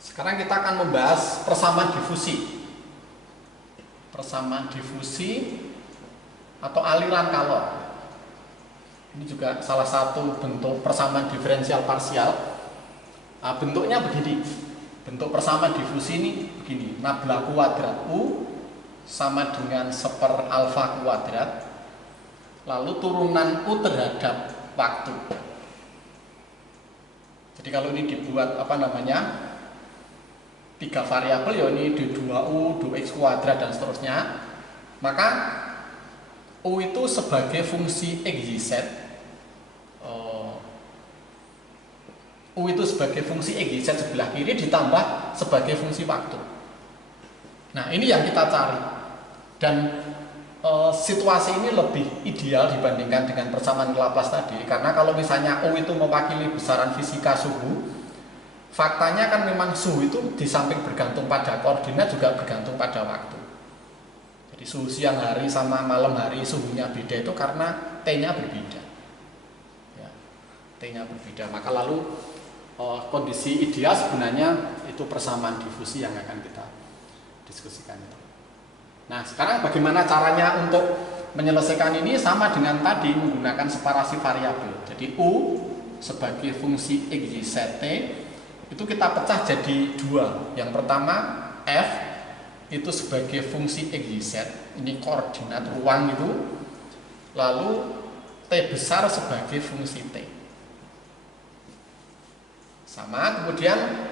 Sekarang kita akan membahas persamaan difusi. Persamaan difusi atau aliran kalor. Ini juga salah satu bentuk persamaan diferensial parsial. Nah, bentuknya begini. Bentuk persamaan difusi ini begini. Nabla kuadrat U sama dengan 1/4 alfa kuadrat. Lalu turunan U terhadap waktu. Jadi kalau ini dibuat tiga variabel, ya ini d2u, dx kuadrat dan seterusnya, maka u itu sebagai fungsi xyz, u itu sebagai fungsi xyz sebelah kiri ditambah sebagai fungsi waktu. Nah, ini yang kita cari, dan situasi ini lebih ideal dibandingkan dengan persamaan Laplace tadi, karena kalau misalnya u itu mewakili besaran fisika suhu, faktanya kan memang suhu itu di samping bergantung pada koordinat juga bergantung pada waktu. Jadi suhu siang hari sama malam hari suhunya beda itu karena T-nya berbeda. Ya, T-nya berbeda. Maka lalu kondisi ideal sebenarnya itu persamaan difusi yang akan kita diskusikan itu. Nah, sekarang bagaimana caranya untuk menyelesaikan ini? Sama dengan tadi, menggunakan separasi variabel. Jadi U sebagai fungsi xyzt itu kita pecah jadi dua. Yang pertama F itu sebagai fungsi xyz, ini koordinat ruang itu. Lalu T besar sebagai fungsi T. Sama, kemudian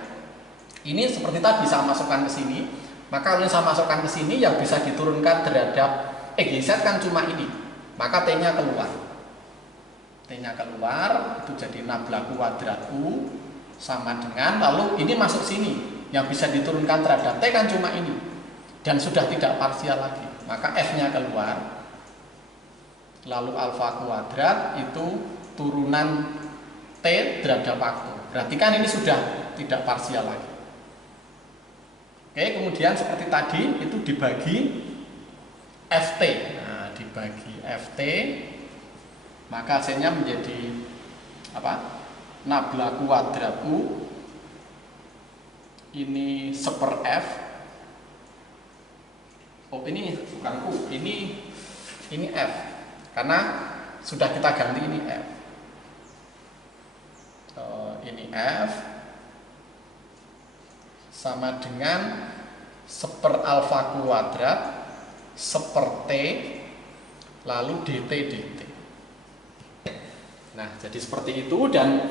ini seperti tadi saya masukkan ke sini. Maka kalau saya masukkan ke sini, yang bisa diturunkan terhadap xyz kan cuma ini. Maka T-nya keluar. T-nya keluar, itu jadi nabla kuadrat U sama dengan, lalu ini masuk sini, yang bisa diturunkan terhadap T kan cuma ini, dan sudah tidak parsial lagi, maka F-nya keluar. Lalu alfa kuadrat itu turunan T terhadap waktu, berarti kan ini sudah tidak parsial lagi. Oke, kemudian seperti tadi itu dibagi Ft. Nah, dibagi Ft, maka hasilnya menjadi apa? Nabla kuadrat U ini 1/F. Oh, ini bukan U, ini F, karena sudah kita ganti ini F. Ini F sama dengan 1/, alfa kuadrat 1/, T lalu dt. Nah, jadi seperti itu, dan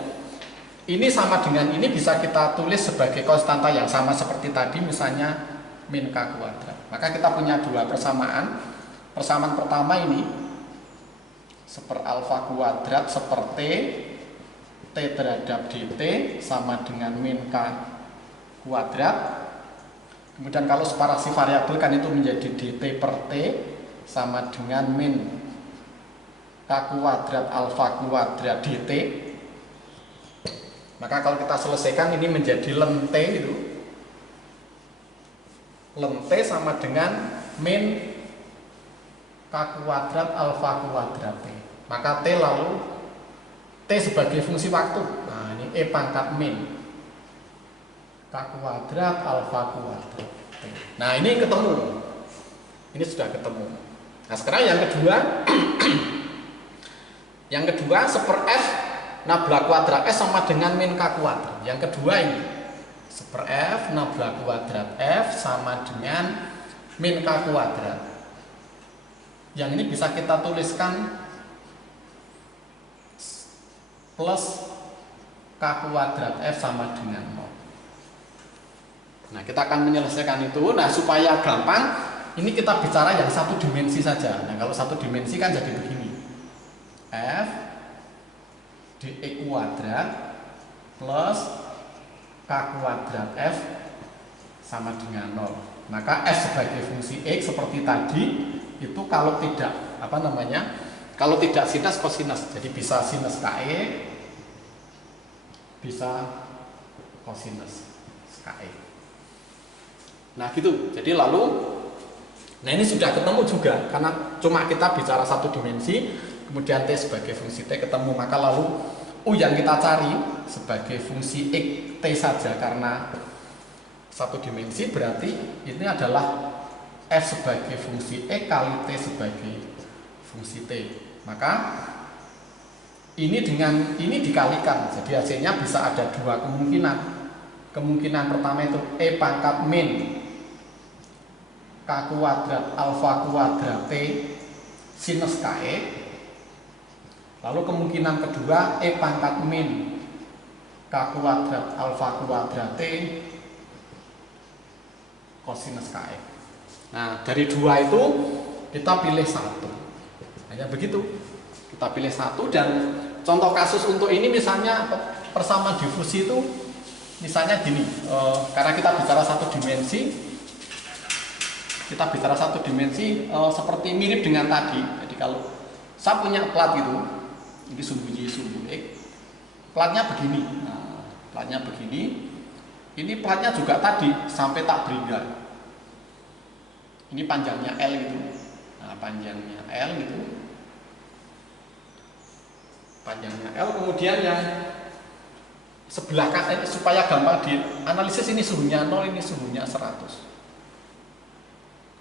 ini sama dengan ini bisa kita tulis sebagai konstanta yang sama seperti tadi, misalnya min k kuadrat. Maka kita punya dua persamaan. Persamaan pertama ini 1/, alfa kuadrat 1/, T terhadap dt sama dengan min k kuadrat. Kemudian kalau separasi variabel kan itu menjadi dt per T sama dengan min k kuadrat alfa kuadrat dt. Maka kalau kita selesaikan ini menjadi ln T itu. Ln T sama dengan min k kuadrat alfa kuadrat T. Maka T lalu T sebagai fungsi waktu. Nah, ini E pangkat min k kuadrat alfa kuadrat T. Nah, ini ketemu. Ini sudah ketemu. Nah, sekarang yang kedua yang kedua 1/F nabla kuadrat S sama dengan min k kuadrat. Yang kedua ini 1/F nabla kuadrat F sama dengan min k kuadrat. Yang ini bisa kita tuliskan plus k kuadrat F sama dengan 0. Nah, kita akan menyelesaikan itu. Nah, supaya gampang, ini kita bicara yang satu dimensi saja. Nah, kalau satu dimensi kan jadi begini. F dx kuadrat plus k kuadrat F sama dengan 0. Maka F sebagai fungsi X seperti tadi itu kalau tidak kalau tidak sinus kosinus, jadi bisa sinus KE, bisa kosinus KE. Nah, gitu. Jadi lalu, nah ini sudah ketemu juga karena cuma kita bicara satu dimensi. Kemudian T sebagai fungsi T ketemu, maka lalu U yang kita cari sebagai fungsi X T saja, karena satu dimensi, berarti ini adalah f sebagai fungsi e kali t sebagai fungsi t. Maka ini dengan ini dikalikan, jadi hasilnya bisa ada dua kemungkinan. Kemungkinan pertama itu e pangkat min k kuadrat alfa kuadrat t sinus kx. Lalu kemungkinan kedua e pangkat min k kuadrat alfa kuadrat t kosinus kx. Nah, dari dua itu kita pilih satu. Hanya begitu. Kita pilih satu, dan contoh kasus untuk ini misalnya persamaan difusi itu misalnya gini, karena kita bicara satu dimensi, seperti mirip dengan tadi. Jadi kalau saya punya plat itu, ini sumbu Y, sumbu X, platnya begini. Nah, platnya begini. Ini platnya juga tadi sampai tak beringar. Ini panjangnya L gitu. Nah, panjangnya L gitu. Panjangnya L, kemudian yang sebelah kanan supaya gampang dianalisis, ini suhunya 0, ini suhunya 100.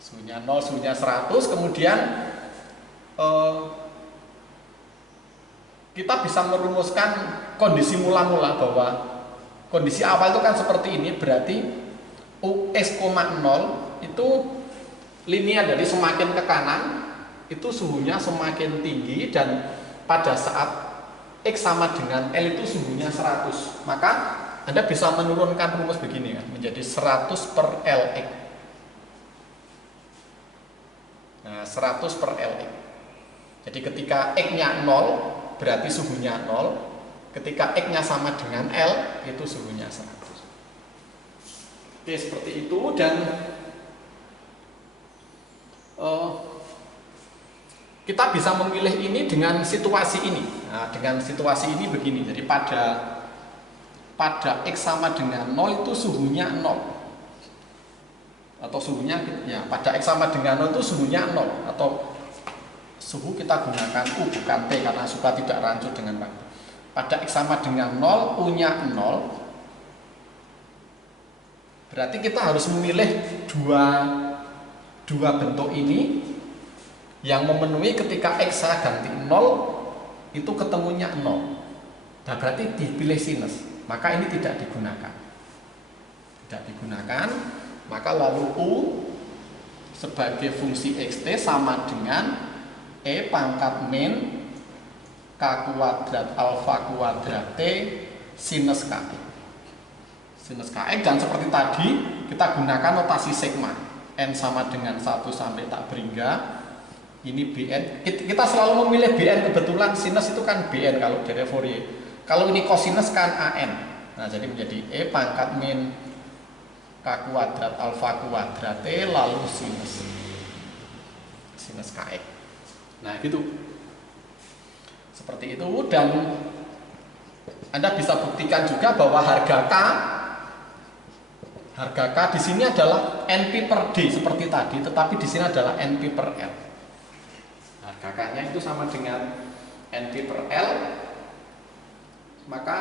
Suhunya 0, suhunya 100, kemudian kita bisa merumuskan kondisi mula-mula bahwa kondisi awal itu kan seperti ini, berarti Ux, 0 itu linear, dari semakin ke kanan itu suhunya semakin tinggi, dan pada saat X sama dengan L itu suhunya 100. Maka Anda bisa menurunkan rumus begini kan, menjadi 100 per Lx. Nah, 100 per Lx. Jadi ketika X-nya 0 berarti suhunya 0. Ketika X-nya sama dengan L, itu suhunya 100. Oke, seperti itu. Dan kita bisa memilih ini dengan situasi ini. Nah, dengan situasi ini begini. Jadi pada X sama dengan 0 itu suhunya 0. Atau suhunya, ya, pada X sama dengan 0 itu suhunya 0. Atau suhu kita gunakan U bukan T karena supaya tidak rancu dengan waktu. Pada X sama dengan 0, U-nya 0. Berarti kita harus memilih dua bentuk ini yang memenuhi ketika X saya ganti 0 itu ketemunya 0. Nah, berarti dipilih sinus. Maka ini tidak digunakan. Tidak digunakan. Maka lalu U sebagai fungsi xt sama dengan E pangkat min K kuadrat alfa kuadrat T sinus Kx. Sinus Kx, dan seperti tadi kita gunakan notasi sigma. N sama dengan 1 sampai tak berhingga. Ini Bn. Kita selalu memilih Bn, kebetulan sinus itu kan Bn kalau dari Fourier. Kalau ini kosinus kan An. Nah, jadi menjadi E pangkat min K kuadrat alfa kuadrat T lalu sinus Kx. Nah, gitu. Seperti itu. Dan Anda bisa buktikan juga bahwa harga K di sini adalah Np per D seperti tadi, tetapi di sini adalah Np per L. Harga K-nya itu sama dengan Np per L. Maka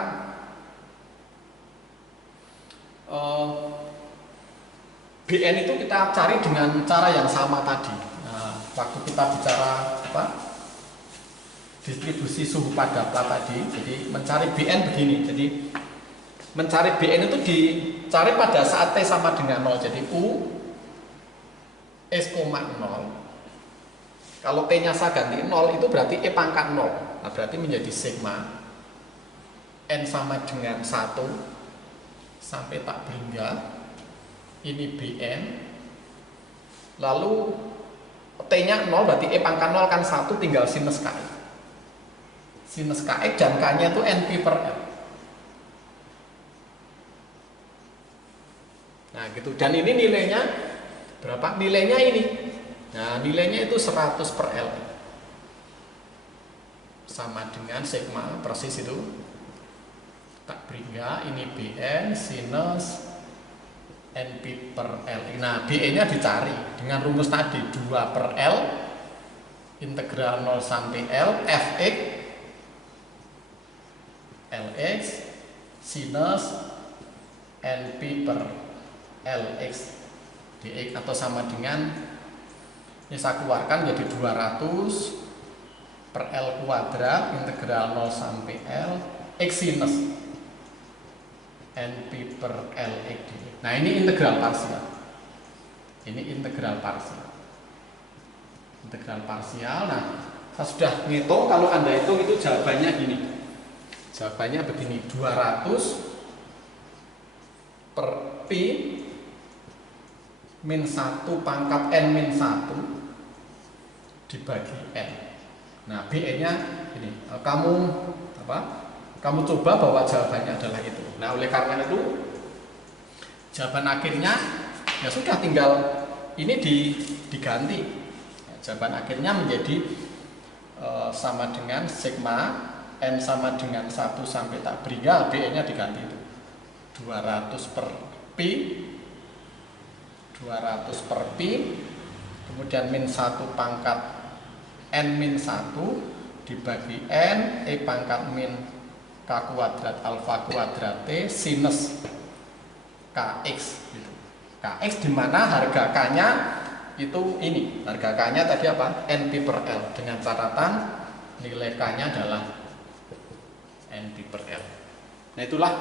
Bn itu kita cari dengan cara yang sama tadi. Nah, waktu kita bicara distribusi suhu pada plat tadi, jadi mencari Bn begini. Jadi mencari Bn itu dicari pada saat T sama dengan 0. Jadi U S, 0. Kalau T-nya saya ganti 0 itu berarti E pangkat 0. Nah, berarti menjadi sigma N sama dengan 1 sampai tak berhingga. Ini Bn. Lalu T-nya 0 berarti E pangkat 0 kan 1, tinggal sinus Kx. Sinus Kx dan K-nya itu Np per L. Nah, gitu. Dan ini nilainya berapa? Nilainya ini. Nah, nilainya itu 100 per L. Sama dengan sigma, persis itu. Tak berhingga, ini Bn sinus Np per L. Nah, Bn-nya dicari dengan rumus tadi 2 per L integral 0 sampai L Fx Lx sinus Np per Lx dx atau sama dengan, ini saya keluarkan jadi 200 per L kuadrat integral 0 sampai L X sinus NP per Lx dx. Nah ini integral parsial. Ini integral parsial. Integral parsial. Nah, saya sudah ngitung, kalau Anda hitung itu jawabannya gini. Jawabannya begini, 200 per Pi min 1 pangkat N min 1 dibagi N. Nah, BN-nya ini, kamu coba bahwa jawabannya adalah itu. Nah, oleh karena itu jawaban akhirnya ya sudah, tinggal ini diganti. Nah, jawaban akhirnya menjadi sama dengan sigma N sama dengan 1 sampai tak beri, ya BN-nya diganti itu 200 per Pi, 200 per Pi, kemudian min 1 pangkat N min 1 dibagi N E pangkat min K kuadrat alfa kuadrat T sinus Kx gitu. Kx dimana harga K-nya itu ini, harga K-nya tadi apa? NP per L, dengan catatan nilai K-nya adalah NP per L. Nah itulah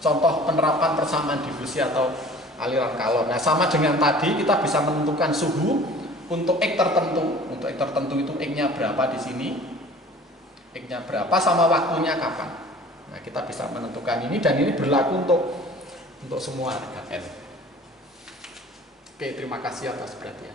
contoh penerapan persamaan difusi atau aliran kalor. Nah sama dengan tadi, kita bisa menentukan suhu untuk X tertentu. Untuk X tertentu itu X-nya berapa di sini, X-nya berapa, sama waktunya kapan. Nah kita bisa menentukan ini, dan ini berlaku untuk semua harga N. Oke, terima kasih atas perhatian.